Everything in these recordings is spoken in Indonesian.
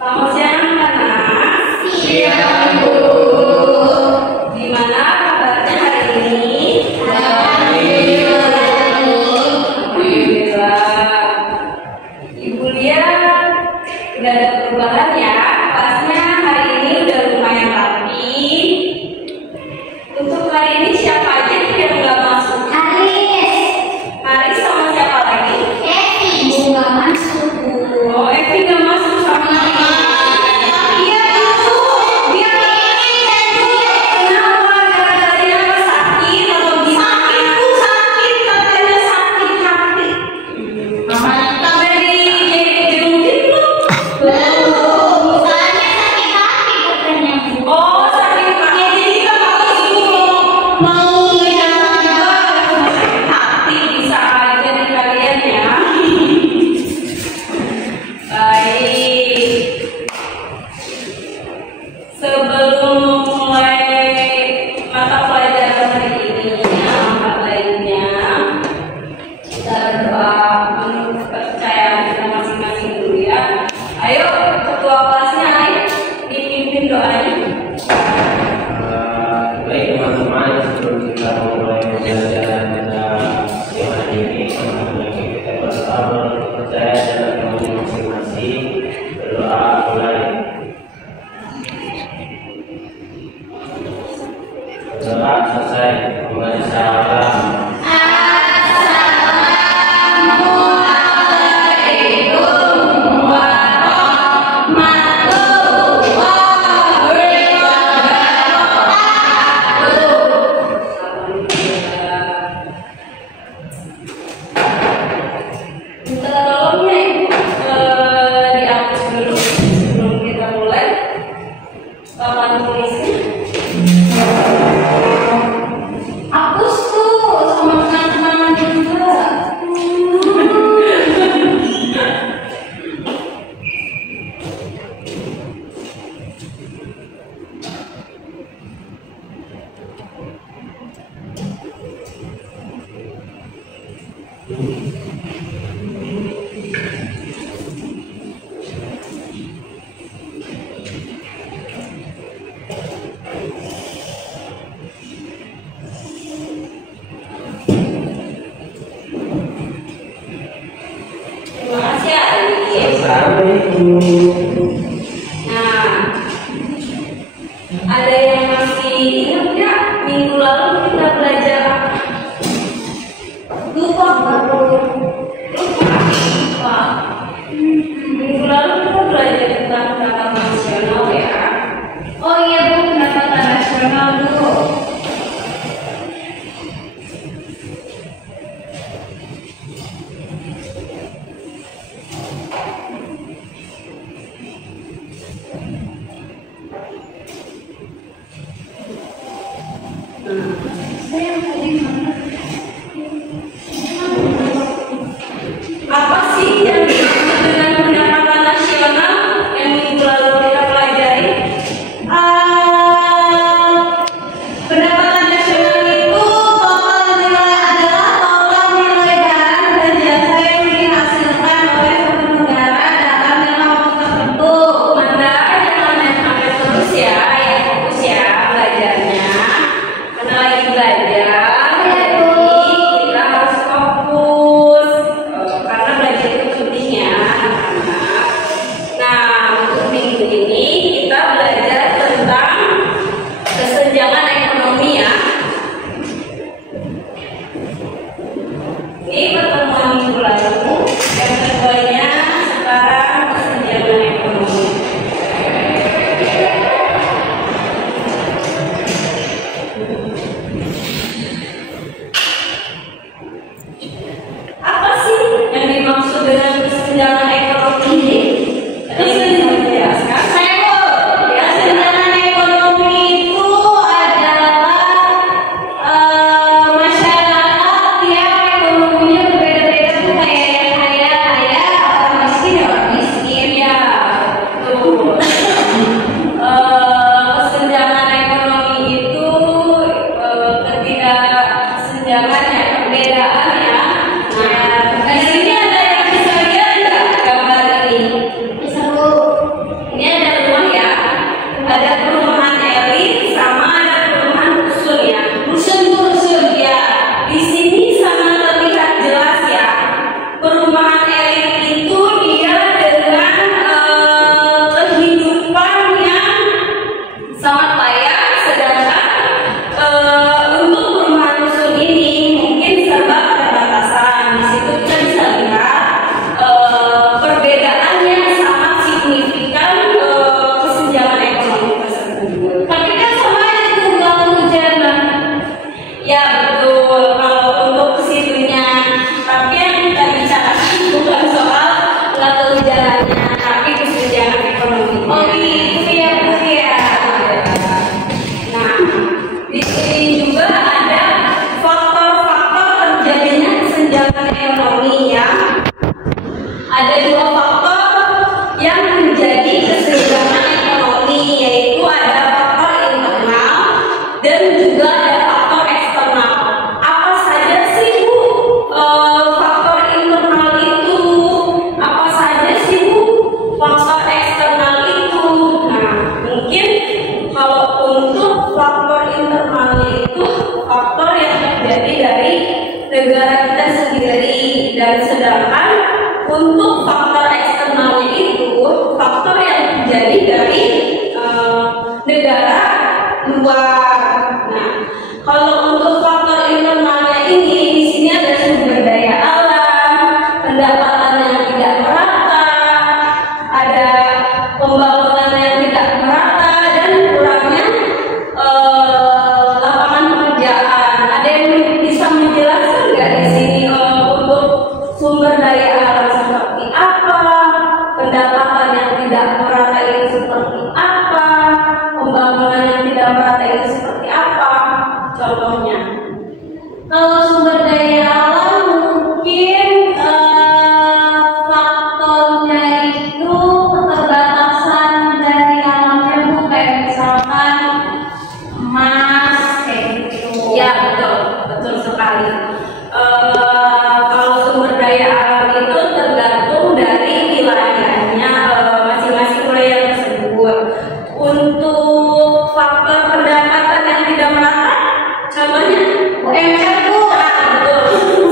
Selamat siang anak-anak. Siang Bu. Gimana kabarnya hari ini? Alhamdulillah. Ibu lihat udah ada perubahan ya. Kelasnya hari ini udah lumayan rapi. Untuk hari ini siapa aja yang nggak masuk? Aris sama siapa lagi? Bu nggak masuk Bu. Oh, Evi nggak masuk sama iya Bu. Dia kenapa? Gara-gara apa sakit atau gimana? Sakit katanya sakit hati. Sampai dijengukin belum? Soalnya sakit hati katanya Bu. Oh, sakit hati. Jadi kamu mau lihat juga sakit hati bisa aja di kalian ya. Baik. Sebelum mulai mata pelajaran hari ini, empat lainnya, kita berdoa menurut kepercayaan kita masing-masing dulu ya. Ayo, ketua kelasnya, ayo dipimpin doanya. Baik teman-teman, sebelum kita mulai pembelajaran kita siang hari ini, kita bersama percaya dalam Tuhan masing-masing, berdoa mulai. Berdoa selesai, kembali salam. Minta tolongnya Ibu dihapus dulu sebelum kita mulai papan tulisnya. Hapus tuh sama teman-teman juga. Terima kasih ya Adik. Assalamualaikum. Nah, ada yang masih ingat nggak minggu lalu kita belajar apa? Lupa baru. Lupa. Minggu lalu kita belajar tentang kata nasional ya. Oh iya Bu, kata nasional dulu. ada dua faktor yang menjadi kesenjangan ekonomi, yaitu ada faktor internal dan juga ada faktor eksternal. Apa saja sih Bu faktor internal itu? Apa saja sih Bu faktor eksternal itu? Nah, mungkin kalau untuk faktor internalnya itu faktor yang terjadi dari negara kita sendiri, dan sedangkan untuk faktor eksternalnya itu faktor yang terjadi dari negara luar. Nah, kalau untuk faktor internalnya ini, di sini ada sumber daya alam, pendapatan yang tidak merata, ada pembangunan yang tidak merata, dan kurangnya lapangan pekerjaan. Ada yang bisa menjelaskan nggak di sini untuk sumber daya alam seperti apa, pendapatan yang tidak merata itu seperti apa, pembangunan yang tidak merata itu seperti apa? Contohnya, Kalau sumber daya alam mungkin faktornya itu keterbatasan dari alamnya Bu, kayak misalkan emas kayak gitu. ya betul, betul sekali. Kalau sumber daya alam itu tergantung dari wilayahnya masing-masing wilayah tersebut. Untuk faktor pendapatan yang tidak merata, contohnya UMR Bu. Betul.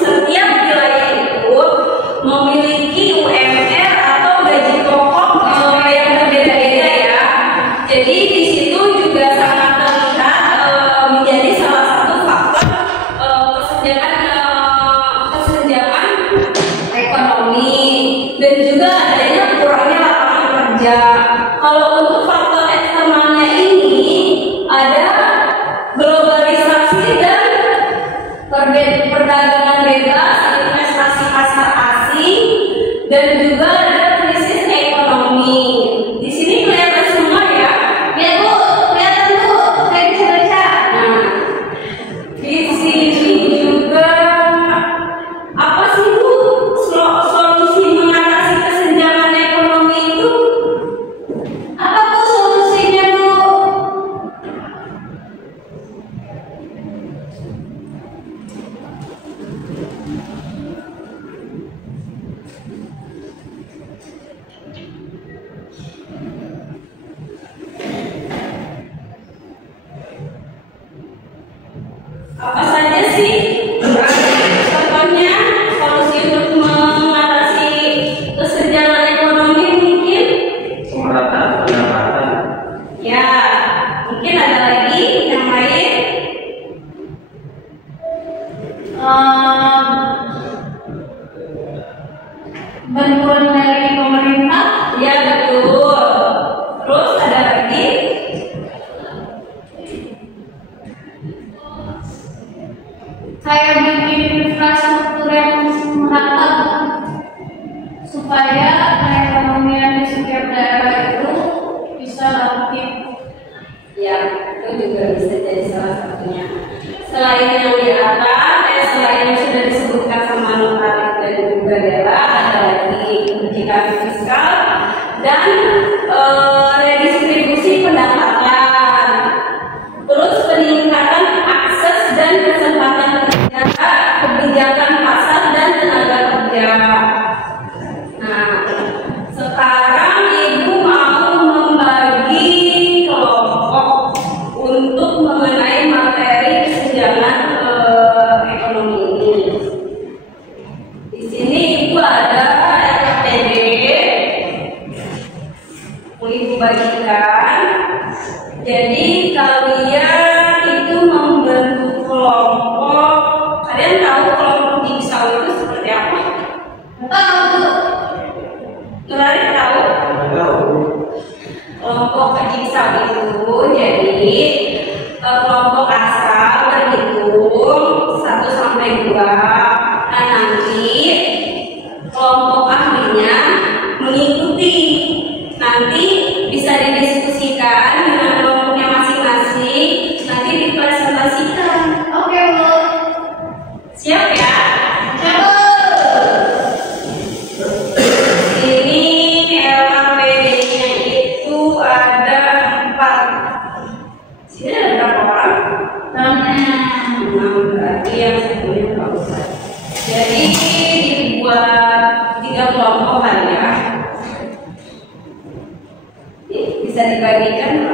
Setiap wilayah itu memiliki UMR atau gaji pokok yang berbeda-beda ya. Jadi di situ juga sangat terlihat menjadi salah satu faktor kesenjangan ekonomi, dan juga adanya kurangnya lapangan kerja. Kalau untuk faktor eksternalnya ini ada globalisasi dan perdagangan bebas, investasi pasar asing, dan juga ada krisis ekonomi. Di sini kelihatan semua ya. Ya Bu, kelihatan Bu, saya bisa baca. Nah, di sini juga apa sih Bu solusi mengatasi kesenjangan ekonomi itu? Apa Bu solusinya Bu? Apa saja sih? Contohnya solusi untuk mengatasi kesenjangan ekonomi mungkin Pemerataan pendapatan. ya, mungkin ada lagi yang lain. Bantuan dari pemerintah. Ya betul. Terus ada lagi. Kayak bikin infrastruktur yang merata supaya perekonomian di setiap daerah itu bisa bangkit. Ya, itu juga bisa jadi salah satunya. Selain yang di atas, selain yang sudah disebutkan sama Nurhaliza dan juga Dela, ada lagi kebijakan fiskal dan redistribusi pendapatan. Terus peningkatan akses dan kesempatan kerja, kebijakan pasar dan tenaga kerja. Nah, sekarang Ibu mau membagi kelompok untuk mengenai materi kesenjangan ekonomi ini. Di sini Ibu ada RPD, mau Ibu bagikan. Jadi kalian itu membentuk kelompok. Kalian tahu kelompok jigsaw itu seperti apa? Tahu. Nurhaliza tahu? Kelompok jigsaw itu jadi kelompok asal berhitung 1 sampai 2. Nah, nanti kelompok ahlinya mengikuti. Nanti bisa didiskusikan dengan kelompoknya masing-masing. Nanti dipresentasikan. Oke Bu. Siap ya? Siap Bu. kelompok kan ya. Bisa dibagikan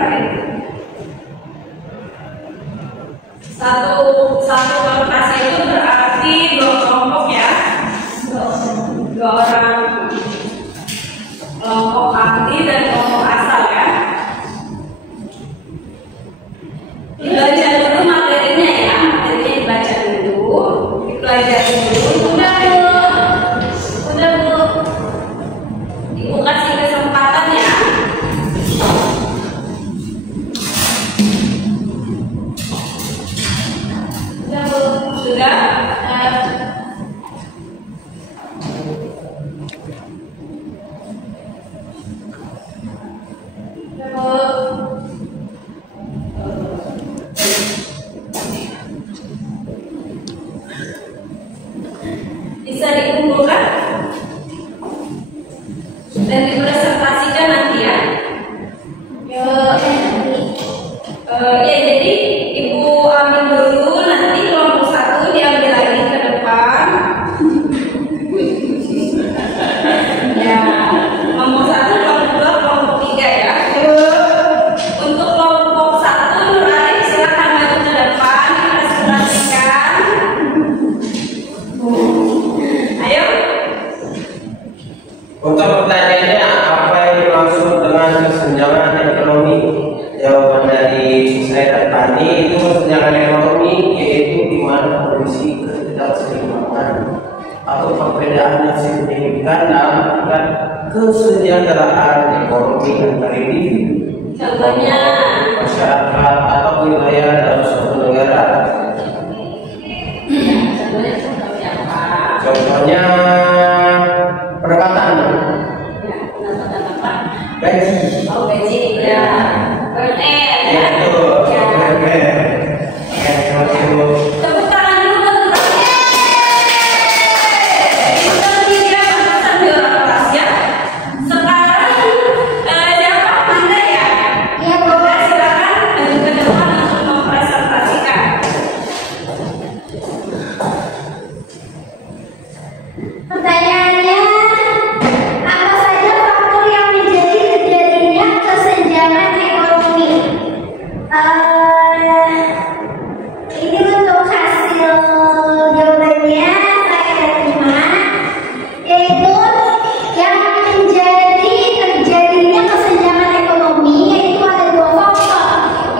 satu kelas itu berarti 2 kelompok ya, 2 orang, kelompok aktif dan kelompok asal ya. Belajar dulu materinya ya, materinya dibaca dulu, dipelajari dulu. Udah bu, ibu kasih kesempatan ya. Sudah. Bisa dikumpulkan dan dipresentasikan nanti ya. Ya jadi ibu ambil dulu, nanti kelompok 1 diambil lagi ke depan. Ya, kelompok 1, kelompok 2, kelompok 3 ya. Untuk kelompok 1 Nurari silakan maju ke depan dipresentasikan. Ayo. Untuk pertanyaannya, apa yang dimaksud dengan kesenjangan ekonomi? Jawaban dari saya tadi itu kesenjangan ekonomi yaitu di mana kondisi ketidakseimbangan atau perbedaan yang signifikan dalam tingkat kesejahteraan ekonomi antar individu, Contohnya masyarakat atau wilayah dalam suatu negara. Contohnya apa? Contohnya pendapatan, Ya, pendapatan apa? gaji. Oh, gaji ya. Ya, betul. Tepuk tangan dulu untuk Bintang 3 batasan di orang kelas ya. Sekarang siapa? Anda ya? Iya, Bu. Silakan maju ke depan untuk mempresentasikan. Pertanyaannya, apa saja faktor yang menjadi terjadinya kesenjangan ekonomi? Ini untuk hasil jawabannya saya terima, yaitu yang menjadi terjadinya kesenjangan ekonomi yaitu ada 2 faktor,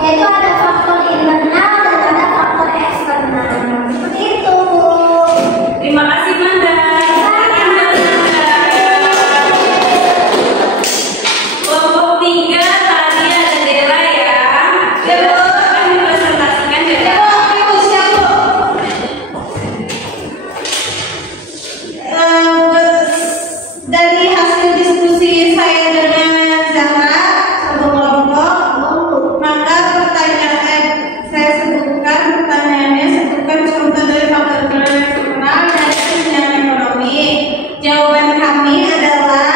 yaitu ada faktor internal dan ada faktor eksternal. Seperti itu. Terima kasih Manda. Kelompok 3 tadi ada Dela ya. Dela akan dipresentasikan ya. Dari hasil diskusi saya dengan Zahra satu kelompok, maka saya sebutkan pertanyaannya, sebutkan contoh dari faktor eksternal dan kesenjangan ekonomi. Jawaban kami adalah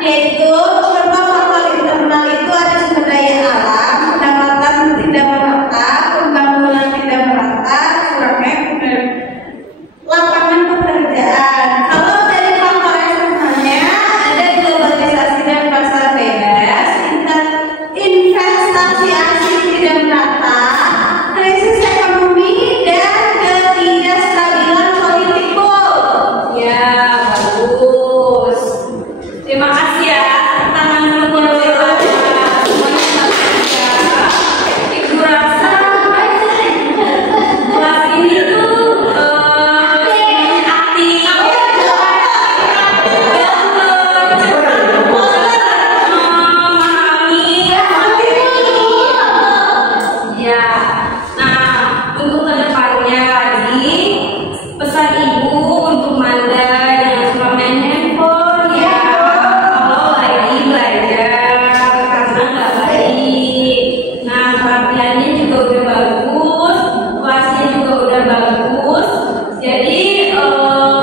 yaitu contoh faktor internal itu ada sumber daya alam, pendapatan tidak merata, pembangunan tidak merata, kurangnya lapangan pekerjaan. Kalau dari faktor eksternalnya ada globalisasi dan pasar bebas, investasi asing tidak merata, krisis ekonomi dan ketidakstabilan politik. Ya, bagus. Terima kasih ya. Tangan dulu buat Dela. Semuanya satu ya. Ibu rasa kelas ini tuh aktif. Ya, nah untuk kedepannya lagi pesan ibu untuk Manda jangan suka main handphone ya kalau lagi belajar karena nggak baik. Nah perhatiannya juga udah bagus, kelasnya juga udah bagus. Jadi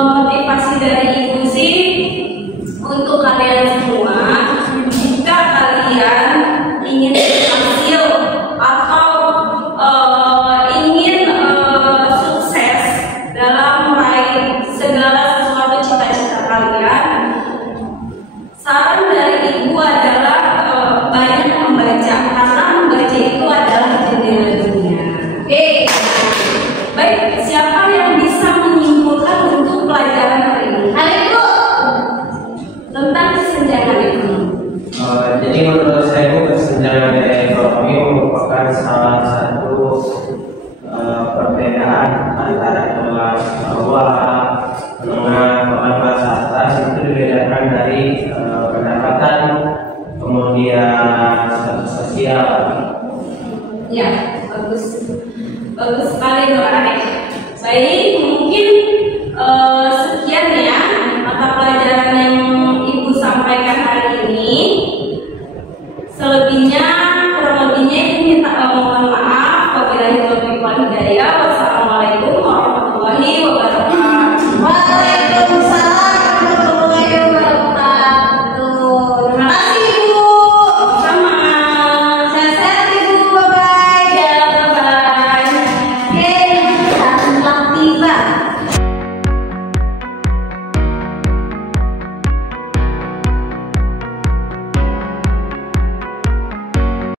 motivasi dari ibu sih untuk kalian semua, jika kalian ingin berhasil atau ingin sukses dalam meraih segala sesuatu cita-cita kalian, tentang kesenjangan